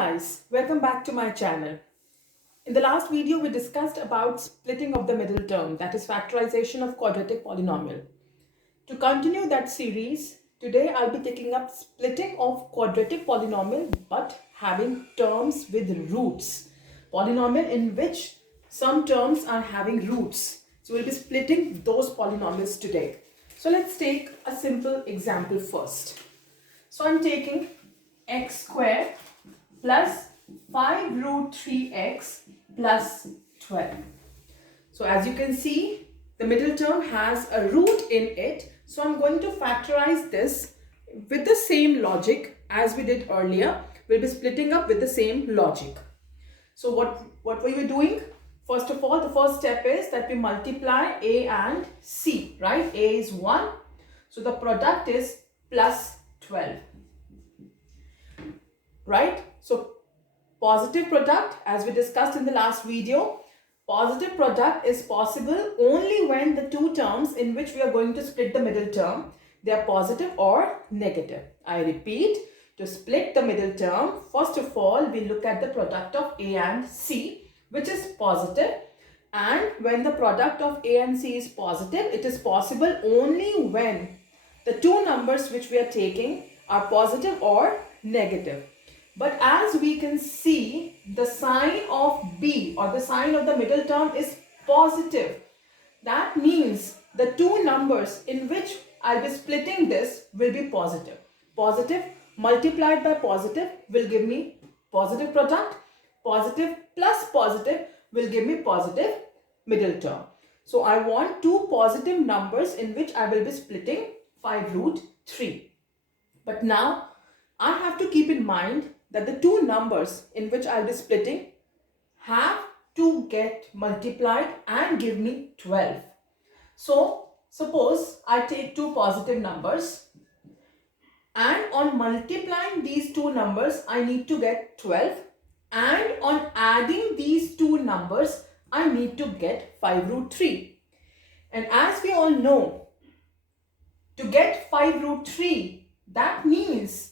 guys, welcome back to my channel. In the last video we discussed about splitting of the middle term, that is factorization of quadratic polynomial. To continue that series, today I'll be taking up splitting of quadratic polynomial but having terms with roots. Polynomial in which some terms are having roots. So we'll be splitting those polynomials today. So let's take a simple example first. So I'm taking x square plus 5 root 3x plus 12. So as you can see, the middle term has a root in it. So I'm going to factorize this with the same logic as we did earlier. We'll be splitting up with the same logic. So what we were doing? First of all, the first step is that we multiply a and c, right? A is 1. So the product is plus 12. Right? So positive product, as we discussed in the last video, positive product is possible only when the two terms in which we are going to split the middle term, they are positive or negative. I repeat, to split the middle term, first of all, we look at the product of a and c, which is positive. And when the product of a and c is positive, it is possible only when the two numbers which we are taking are positive or negative. But as we can see, the sign of b or the sign of the middle term is positive. That means the two numbers in which I'll be splitting this will be positive. Positive multiplied by positive will give me positive product. Positive plus positive will give me positive middle term. So I want two positive numbers in which I will be splitting 5 root 3. But now I have to keep in mind that the two numbers in which I'll be splitting have to get multiplied and give me 12. So suppose I take two positive numbers and on multiplying these two numbers I need to get 12, and on adding these two numbers I need to get 5 root 3. And as we all know, to get 5 root 3, that means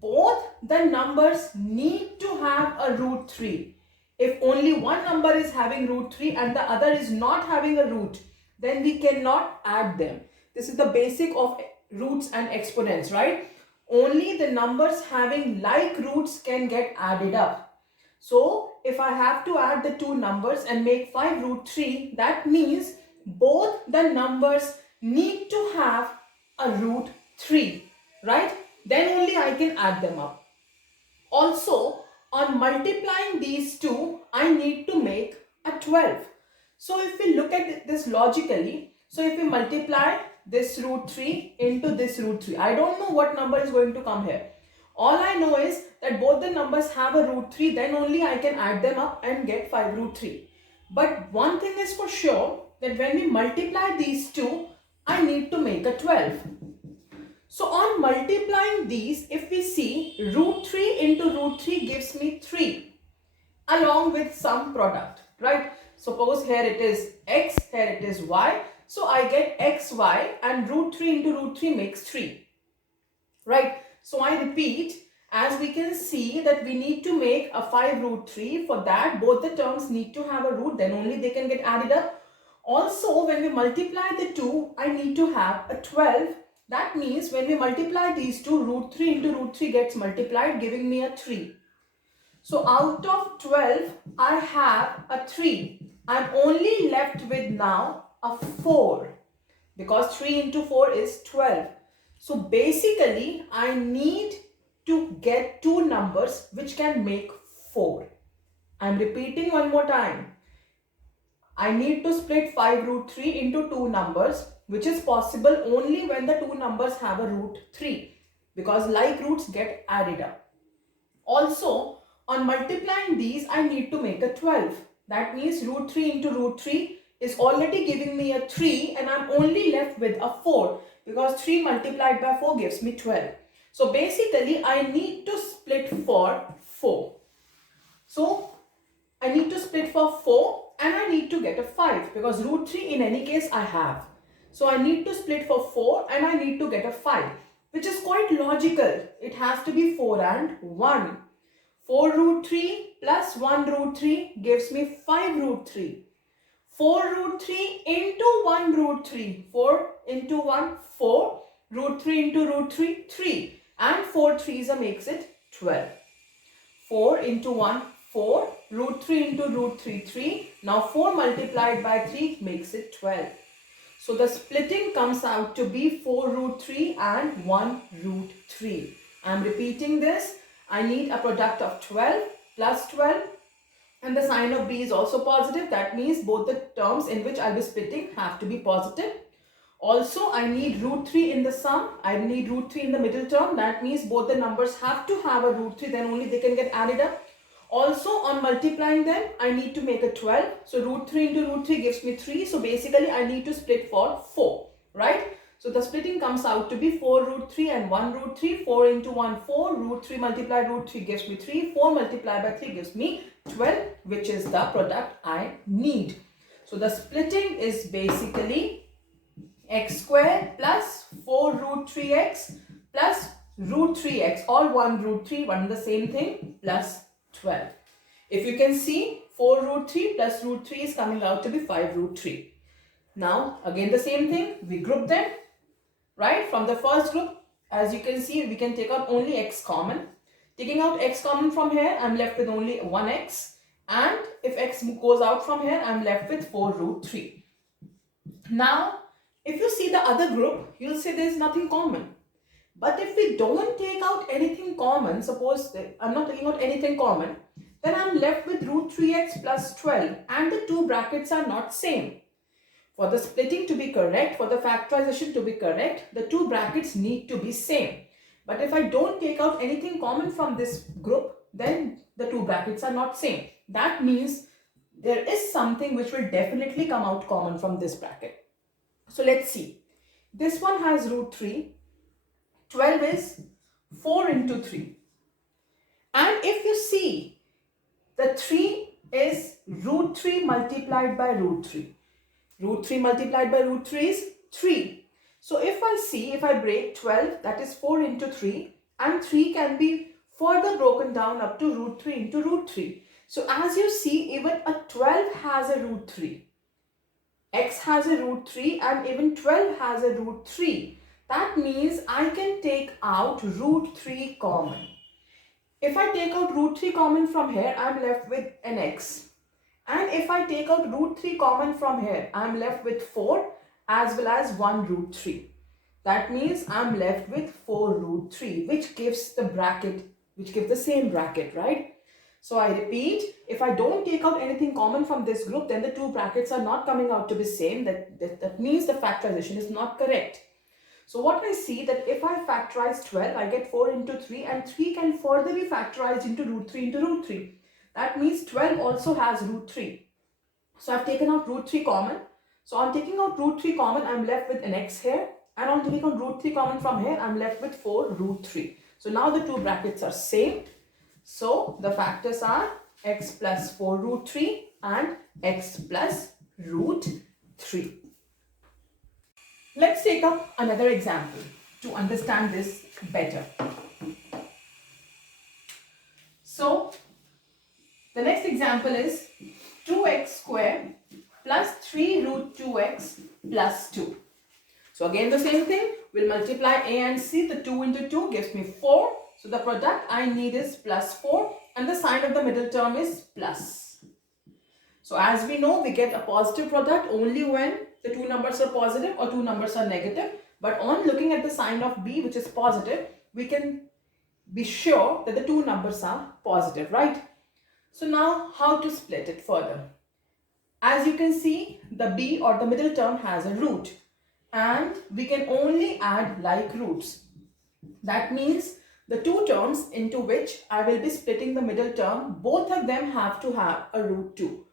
both the numbers need to have a root 3. If only one number is having root 3 and the other is not having a root, then we cannot add them. This is the basic of roots and exponents, right? Only the numbers having like roots can get added up. So if I have to add the two numbers and make 5 root 3, that means both the numbers need to have a root 3, right? Then only I can add them up. Also, on multiplying these two, I need to make a 12. So if we look at this logically, so if we multiply this root 3 into this root 3, I don't know what number is going to come here. All I know is that both the numbers have a root 3, then only I can add them up and get 5 root 3. But one thing is for sure, that when we multiply these two, I need to make a 12. So on multiplying these, if we see root 3 into root 3 gives me 3 along with some product, right? Suppose here it is x, here it is y. So I get xy and root 3 into root 3 makes 3, right? So I repeat, as we can see that we need to make a 5 root 3. For that, both the terms need to have a root, then only they can get added up. Also, when we multiply the two, I need to have a 12. That means when we multiply these two, root 3 into root 3 gets multiplied, giving me a 3. So out of 12, I have a 3. I'm only left with now a 4, because 3 into 4 is 12. So basically, I need to get two numbers which can make 4. I'm repeating one more time. I need to split 5 root 3 into two numbers, which is possible only when the two numbers have a root 3, because like roots get added up. Also, on multiplying these, I need to make a 12. That means root 3 into root 3 is already giving me a 3 and I'm only left with a 4, because 3 multiplied by 4 gives me 12. So basically, I need to split for 4. So I need to split for 4 and I need to get a 5, because root 3 in any case I have. So I need to split for 4 and I need to get a 5, which is quite logical. It has to be 4 and 1. 4 root 3 plus 1 root 3 gives me 5 root 3. 4 root 3 into 1 root 3. 4 into 1, 4. Root 3 into root 3, 3. And 4 threes makes it 12. 4 into 1, 4. Root 3 into root 3, 3. Now 4 multiplied by 3 makes it 12. So the splitting comes out to be 4 root 3 and 1 root 3. I am repeating this. I need a product of 12 plus 12. And the sign of B is also positive. That means both the terms in which I will be splitting have to be positive. Also, I need root 3 in the sum. I need root 3 in the middle term. That means both the numbers have to have a root 3. Then only they can get added up. Also, on multiplying them, I need to make a 12. So, root 3 into root 3 gives me 3. So, basically, I need to split for 4. Right? So, the splitting comes out to be 4 root 3 and 1 root 3. 4 into 1, 4. Root 3 multiplied root 3 gives me 3. 4 multiplied by 3 gives me 12, which is the product I need. So, the splitting is basically x square plus 4 root 3x plus root 3x, all 1 root 3, one the same thing, plus 12. If you can see, 4 root 3 plus root 3 is coming out to be 5 root 3. Now, again the same thing, we group them, right? From the first group, as you can see, we can take out only x common. Taking out x common from here, I'm left with only 1x. And if x goes out from here, I'm left with 4 root 3. Now, if you see the other group, you'll say there's nothing common. But if we don't take out anything common, suppose I'm not taking out anything common, then I'm left with root 3x plus 12 and the two brackets are not same. For the splitting to be correct, for the factorization to be correct, the two brackets need to be same. But if I don't take out anything common from this group, then the two brackets are not same. That means there is something which will definitely come out common from this bracket. So let's see. This one has root 3. 12 is 4 into 3. And if you see, the 3 is root 3 multiplied by root 3. Root 3 multiplied by root 3 is 3. So if I break 12, that is 4 into 3. And 3 can be further broken down up to root 3 into root 3. So as you see, even a 12 has a root 3. X has a root 3 and even 12 has a root 3. That means I can take out root 3 common. If I take out root 3 common from here, I'm left with an x. And if I take out root 3 common from here, I'm left with 4 as well as 1 root 3. That means I'm left with 4 root 3, which gives the bracket, which gives the same bracket, right? So I repeat, if I don't take out anything common from this group, then the two brackets are not coming out to be same. That means the factorization is not correct. So what I see that if I factorize 12, I get 4 into 3 and 3 can further be factorized into root 3 into root 3. That means 12 also has root 3. So I've taken out root 3 common. So on taking out root 3 common, I'm left with an x here. And on taking out root 3 common from here, I'm left with 4 root 3. So now the two brackets are same. So the factors are x plus 4 root 3 and x plus root 3. Let's take up another example to understand this better. So the next example is 2x square plus 3 root 2x plus 2. So again the same thing, we'll multiply a and c. The 2 into 2 gives me 4. So the product I need is plus 4 and the sign of the middle term is plus. So as we know, we get a positive product only when the two numbers are positive or two numbers are negative. But on looking at the sign of B, which is positive, we can be sure that the two numbers are positive, right? So now how to split it further? As you can see, the B or the middle term has a root and we can only add like roots. That means the two terms into which I will be splitting the middle term, both of them have to have a root 2.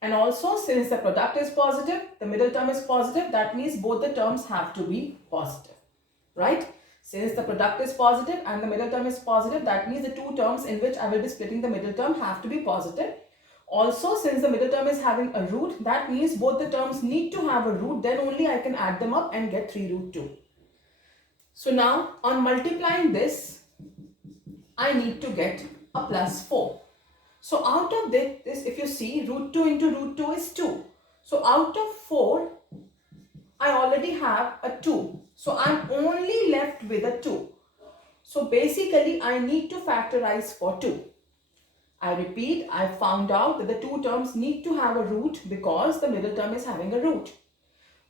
And also, since the product is positive, the middle term is positive, that means both the terms have to be positive, right? Since the product is positive and the middle term is positive, that means the two terms in which I will be splitting the middle term have to be positive. Also, since the middle term is having a root, that means both the terms need to have a root, then only I can add them up and get 3 root 2. So now, on multiplying this, I need to get a plus 4. So out of this, if you see, root 2 into root 2 is 2. So out of 4, I already have a 2. So I'm only left with a 2. So basically, I need to factorize for 2. I repeat, I found out that the two terms need to have a root because the middle term is having a root.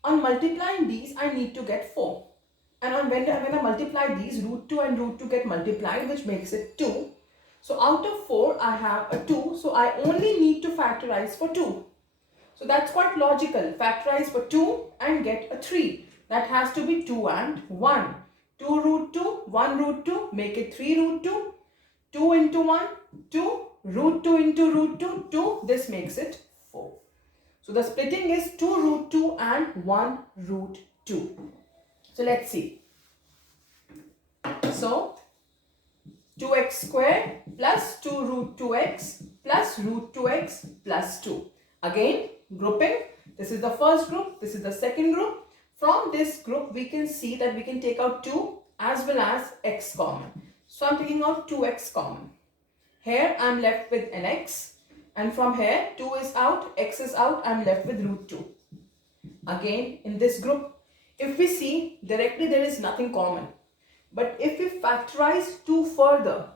On multiplying these, I need to get 4. And when I multiply these, root 2 and root 2 get multiplied, which makes it 2. So out of 4, I have a 2. So I only need to factorize for 2. So that's quite logical. Factorize for 2 and get a 3. That has to be 2 and 1. 2 root 2, 1 root 2, make it 3 root 2. 2 into 1, 2. Root 2 into root 2, 2. This makes it 4. So the splitting is 2 root 2 and 1 root 2. So let's see. So 2x square plus 2 root 2x plus root 2x plus 2. Again, grouping. This is the first group. This is the second group. From this group, we can see that we can take out 2 as well as x common. So I'm taking out 2x common. Here I'm left with an x. And from here, 2 is out, x is out, I'm left with root 2. Again, in this group, if we see, directly there is nothing common. But if we factorize 2 further,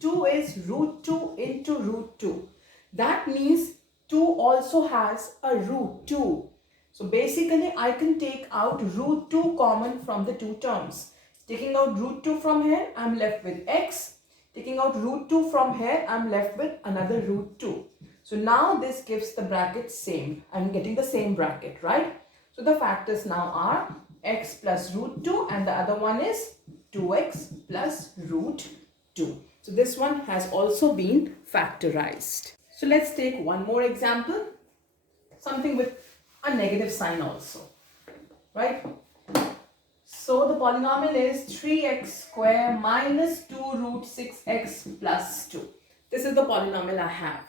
2 is root 2 into root 2. That means 2 also has a root 2. So basically, I can take out root 2 common from the two terms. Taking out root 2 from here, I'm left with x. Taking out root 2 from here, I'm left with another root 2. So now this gives the bracket same. I'm getting the same bracket, right? So the factors now are x plus root 2 and the other one is 2x plus root 2. So this one has also been factorized. So let's take one more example. Something with a negative sign also, right? So the polynomial is 3x square minus 2 root 6x plus 2. This is the polynomial I have.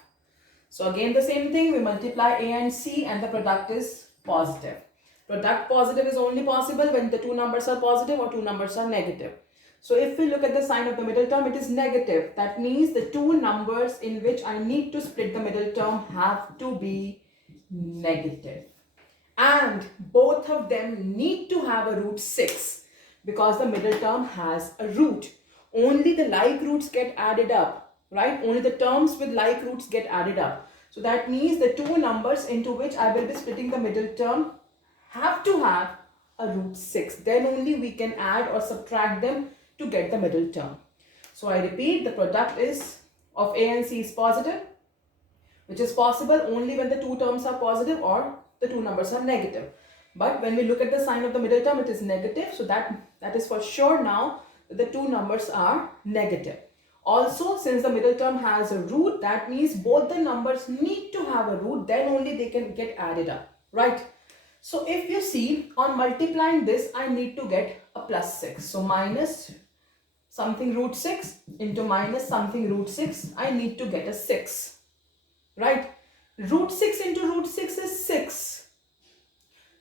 So again the same thing, we multiply a and c and the product is positive. Product positive is only possible when the two numbers are positive or two numbers are negative. So if we look at the sign of the middle term, it is negative. That means the two numbers in which I need to split the middle term have to be negative. And both of them need to have a root 6 because the middle term has a root. Only the like roots get added up, right? Only the terms with like roots get added up. So that means the two numbers into which I will be splitting the middle term have to have a root 6. Then only we can add or subtract them to get the middle term. So I repeat, the product is of a and c is positive, which is possible only when the two terms are positive or the two numbers are negative. But when we look at the sign of the middle term, it is negative. So that is for sure now that the two numbers are negative. Also, since the middle term has a root, that means both the numbers need to have a root. Then only they can get added up, right? So if you see, on multiplying this, I need to get a plus 6. So minus something root 6 into minus something root 6, I need to get a 6, right? Root 6 into root 6 is 6.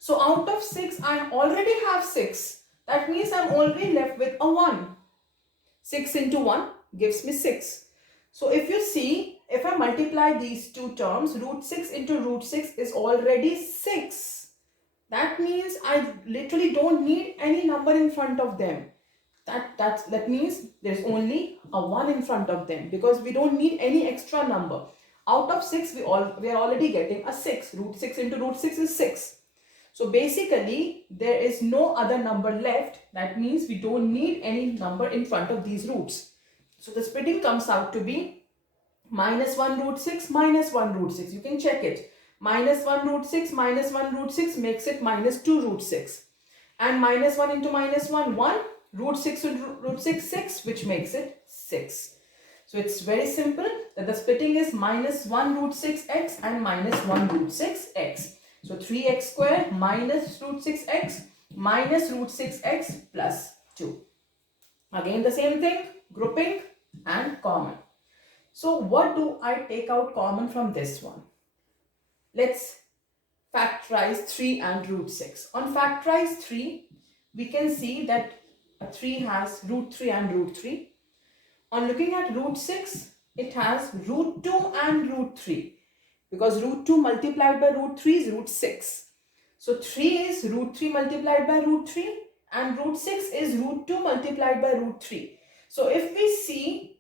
So out of 6, I already have 6. That means I'm already left with a 1. 6 into 1 gives me 6. So if you see, if I multiply these two terms, root 6 into root 6 is already 6. That means I literally don't need any number in front of them. That means there's only a 1 in front of them because we don't need any extra number. Out of 6, we are already getting a 6. Root 6 into root 6 is 6. So basically, there is no other number left. That means we don't need any number in front of these roots. So the splitting comes out to be minus 1 root 6 minus 1 root 6. You can check it. Minus 1 root 6 minus 1 root 6 makes it minus 2 root 6. And minus 1 into minus 1, 1. Root 6 into root 6, 6, which makes it 6. So it's very simple that the splitting is minus 1 root 6x and minus 1 root 6x. So 3x square minus root 6x minus root 6x plus 2. Again the same thing, grouping and common. So what do I take out common from this one? Let's factorize 3 and root 6. On factorize 3, we can see that 3 has root 3 and root 3. On looking at root 6, it has root 2 and root 3, because root 2 multiplied by root 3 is root 6. So 3 is root 3 multiplied by root 3 and root 6 is root 2 multiplied by root 3. So if we see,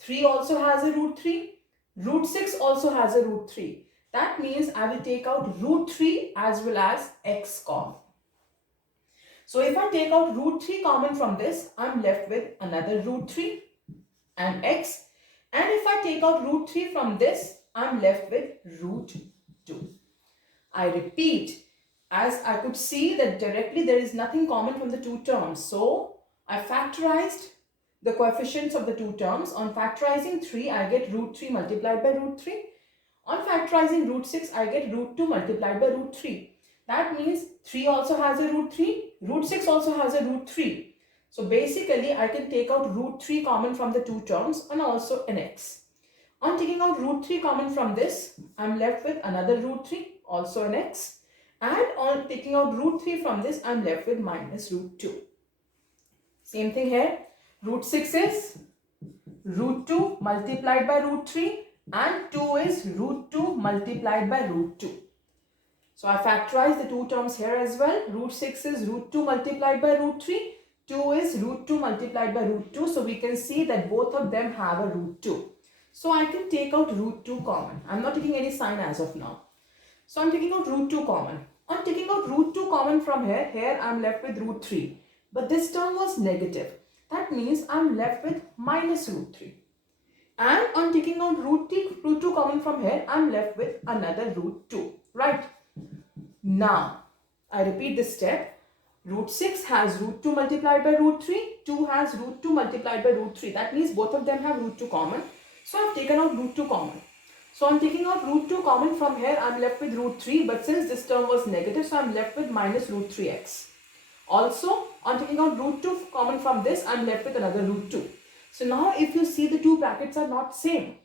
3 also has a root 3, root 6 also has a root 3. That means I will take out root 3 as well as x common. So if I take out root 3 common from this, I'm left with another root 3 and x. And if I take out root 3 from this, I'm left with root 2. I repeat, as I could see that directly there is nothing common from the two terms. So I factorized the coefficients of the two terms. On factorizing 3, I get root 3 multiplied by root 3. On factorizing root 6, I get root 2 multiplied by root 3. That means 3 also has a root 3, root 6 also has a root 3. So basically, I can take out root 3 common from the two terms and also an x. On taking out root 3 common from this, I'm left with another root 3, also an x. And on taking out root 3 from this, I'm left with minus root 2. Same thing here. Root 6 is root 2 multiplied by root 3 and 2 is root 2 multiplied by root 2. So I factorize the two terms here as well. Root 6 is root 2 multiplied by root 3. 2 is root 2 multiplied by root 2. So we can see that both of them have a root 2. So I can take out root 2 common. I'm not taking any sign as of now. So I'm taking out root 2 common. On taking out root 2 common from here I'm left with root 3. But this term was negative. That means I'm left with minus root 3. And on taking out root 2 common from here, I'm left with another root 2. Right? Now, I repeat this step. Root 6 has root 2 multiplied by root 3. 2 has root 2 multiplied by root 3. That means both of them have root 2 common. So I've taken out root 2 common. So I'm taking out root 2 common from here. I'm left with root 3. But since this term was negative, so I'm left with minus root 3x. Also, on taking out root 2 common from this, I'm left with another root 2. So now if you see, the two brackets are not same.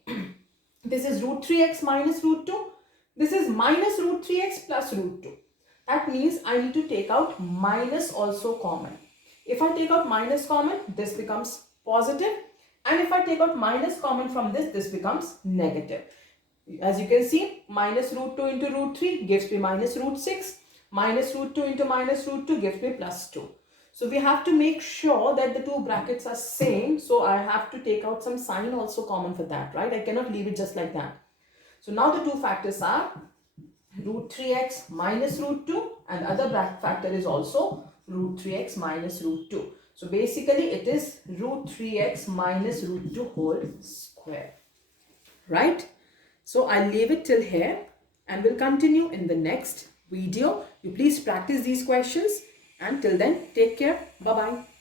This is root 3x minus root 2. This is minus root 3x plus root 2. That means I need to take out minus also common. If I take out minus common, this becomes positive. And if I take out minus common from this, this becomes negative. As you can see, minus root 2 into root 3 gives me minus root 6. Minus root 2 into minus root 2 gives me plus 2. So we have to make sure that the two brackets are same. So I have to take out some sign also common for that, right? I cannot leave it just like that. So now the two factors are root 3x minus root 2 and the other factor is also root 3x minus root 2. So basically it is root 3x minus root 2 whole square. Right? So I'll leave it till here and we'll continue in the next video. You please practice these questions and till then take care. Bye-bye.